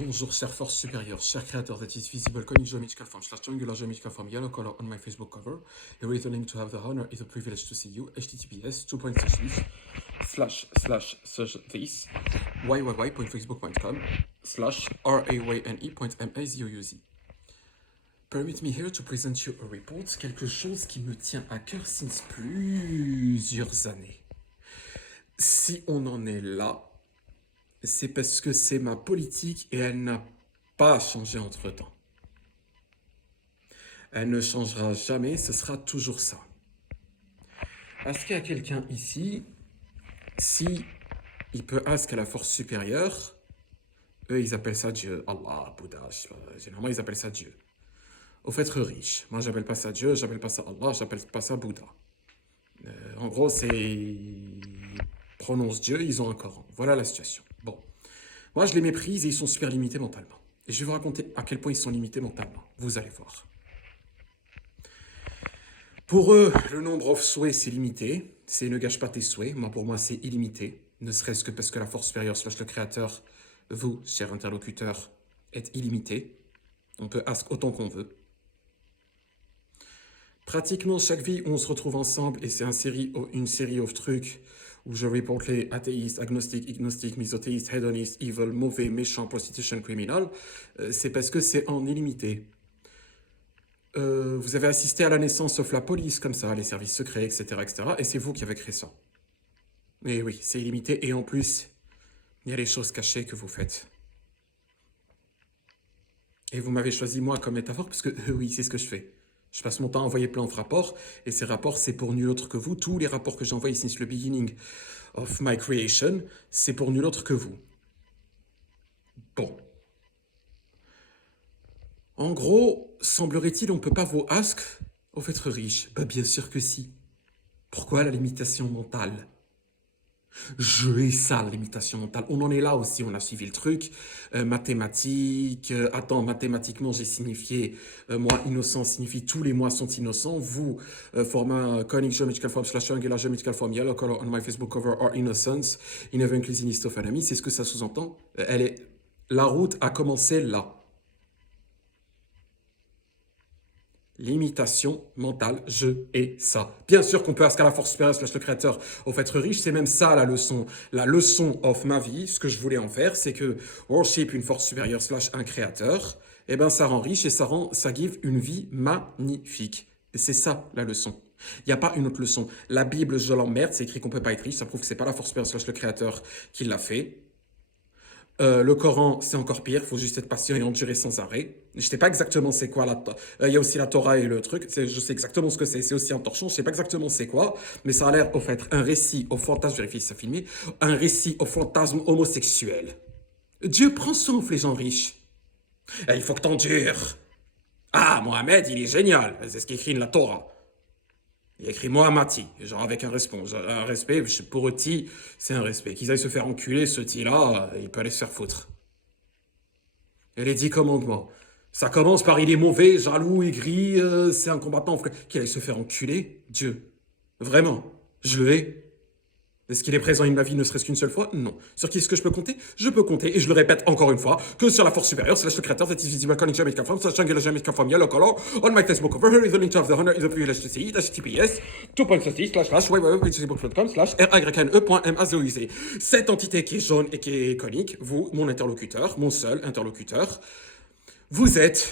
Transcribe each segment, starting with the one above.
Bonjour, chère force supérieure, cher créateur that is visible, calling geometrical form, slash triangular geometrical form, yellow color on my Facebook cover. Here is the link to have the honor is a privilege to see you, https // this /rayne.facebook.com/rayne.mazouz. Permit me here to present you a report, quelque chose qui me tient à cœur since plusieurs années. Si on en est là, c'est parce que c'est ma politique et elle n'a pas changé entre-temps. Elle ne changera jamais, ce sera toujours ça. Est-ce qu'il y a quelqu'un ici, si il peut ask à la force supérieure, eux ils appellent ça Dieu, Allah, Bouddha, généralement ils appellent ça Dieu. Au fait, riche, moi j'appelle pas ça Dieu, j'appelle pas ça Allah, j'appelle pas ça Bouddha. En gros, c'est... Prononce Dieu, ils ont un Coran. Voilà la situation. Bon. Moi, je les méprise et ils sont super limités mentalement. Et je vais vous raconter à quel point ils sont limités mentalement. Vous allez voir. Pour eux, le nombre of souhaits, c'est limité. C'est ne gâche pas tes souhaits. Moi, pour moi, c'est illimité. Ne serait-ce que parce que la force supérieure / le créateur, vous, cher interlocuteur, êtes illimité. On peut ask autant qu'on veut. Pratiquement chaque vie où on se retrouve ensemble, et c'est une série of trucs où je reporte les athéistes, agnostiques, misothéistes, hédonistes, evil, mauvais, méchants, prostitution, criminal, c'est parce que c'est en illimité. Vous avez assisté à la naissance sauf la police, comme ça, les services secrets, etc., et c'est vous qui avez créé ça. Mais oui, c'est illimité, et en plus, il y a les choses cachées que vous faites. Et vous m'avez choisi moi comme métaphore, parce que oui, c'est ce que je fais. Je passe mon temps à envoyer plein de rapports, et ces rapports, c'est pour nul autre que vous. Tous les rapports que j'ai envoyés since le beginning of my creation, c'est pour nul autre que vous. Bon. En gros, semblerait-il, on ne peut pas vous ask au fait riche. Bah bien sûr que si. Pourquoi la limitation mentale? Je hais ça, la limitation mentale. On en est là aussi, on a suivi le truc. Mathématiques. Mathématiquement, j'ai signifié, moi, innocent signifie tous les mois sont innocents. Vous, format conic geometrical form / angular geometrical form yellow color on my Facebook cover or innocence in heaven inclusionist of enemy. C'est ce que ça sous-entend. La route a commencé là. Limitation mentale, je hais ça. Bien sûr qu'on peut ask à la force supérieure / le créateur au fait riche, c'est même ça la leçon. La leçon of ma vie, ce que je voulais en faire, c'est que worship une force supérieure / un créateur, eh ben ça rend riche et ça give une vie magnifique. Et c'est ça la leçon. Il n'y a pas une autre leçon. La Bible, je l'emmerde, c'est écrit qu'on peut pas être riche, ça prouve que c'est pas la force supérieure / le créateur qui l'a fait. Le Coran, c'est encore pire, il faut juste être patient et endurer sans arrêt. Je sais pas exactement c'est quoi il y a aussi la Torah et le truc, je sais exactement ce que c'est aussi un torchon, je sais pas exactement c'est quoi, mais ça a l'air, au fait, un récit au fantasme, vérifiez si ça filmé, un récit au fantasme homosexuel. Dieu prend souffle, les gens riches. Et il faut que t'endures. Ah, Mohamed, il est génial, c'est ce qu'écrit la Torah. Il écrit Mohammadi, genre avec un respect, pour eux, c'est un respect. Qu'ils aillent se faire enculer, ce là il peut aller se faire foutre. Et les 10 commandements. Ça commence par il est mauvais, jaloux, aigri, c'est un combattant, qu'il aille se faire enculer, Dieu. Vraiment, je le hais. Est-ce qu'il est présent in ma vie ne serait-ce qu'une seule fois? Non. Sur qui est-ce que je peux compter? Je peux compter, et je le répète encore une fois, que sur la force supérieure, / le créateur, that is visible, calling geometrical form, / angular geometrical form, yellow color, on my Facebook cover, here is the link to have the honor is a privilege to see it, https // Cette entité qui est jaune et qui est conique, vous, mon interlocuteur, mon seul interlocuteur, vous êtes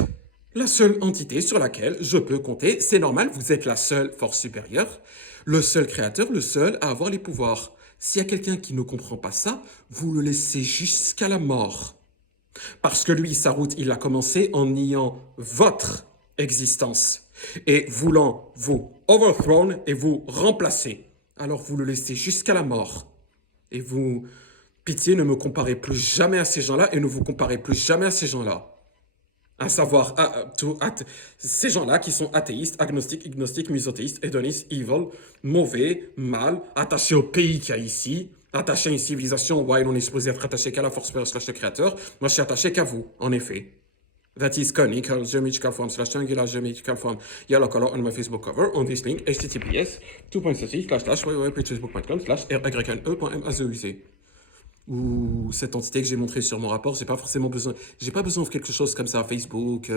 la seule entité sur laquelle je peux compter. C'est normal, vous êtes la seule force supérieure, le seul créateur, le seul à avoir les pouvoirs. S'il y a quelqu'un qui ne comprend pas ça, vous le laissez jusqu'à la mort. Parce que lui, sa route, il a commencé en niant votre existence et voulant vous overthrow et vous remplacer. Alors vous le laissez jusqu'à la mort. Et vous, pitié, ne me comparez plus jamais à ces gens-là et ne vous comparez plus jamais à ces gens-là. À savoir, ces gens-là qui sont athéistes, agnostiques, misothéistes, hédonistes, evil, mauvais, mal, attachés au pays qu'il y a ici, attachés à une civilisation où on est supposé être attaché qu'à la force supérieure / le créateur. Moi, je suis attaché qu'à vous, en effet. That is conic geometrical form / triangular geometrical form yellow color on my Facebook cover on this link https // facebook.com/rayne.mazouz. ou cette entité que j'ai montrée sur mon rapport, j'ai pas besoin de quelque chose comme ça, Facebook,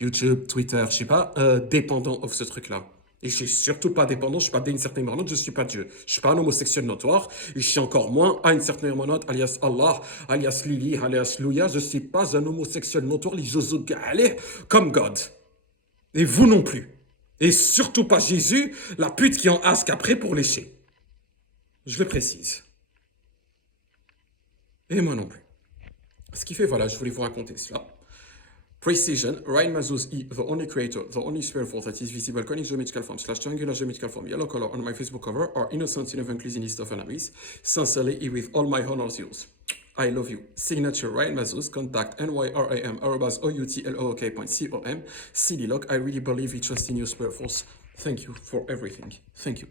YouTube, Twitter, je suis pas dépendant de ce truc-là. Et je suis surtout pas dépendant, je suis pas d'une certaine manière, je suis pas Dieu. Je suis pas un homosexuel notoire, et je suis encore moins à une certaine manière, alias Allah, alias Lili, alias Louia, je suis pas un homosexuel notoire, les Jozo Galé, comme God. Et vous non plus. Et surtout pas Jésus, la pute qui en ask après pour lécher. Je le précise. Et moi non plus. Ce qui fait, voilà, je voulais vous raconter cela. Precision, Ryan Mazuz is the only creator, the only sphere force that is visible conic geometrical form / triangular geometrical form, yellow color on my Facebook cover, or innocent in evangelist of analysis, sincerely with all my honors yours. I love you. Signature Ryan Mazuz, contact nyram@outlook.com. CD log, I really believe we trust in your sphere force. Thank you for everything. Thank you.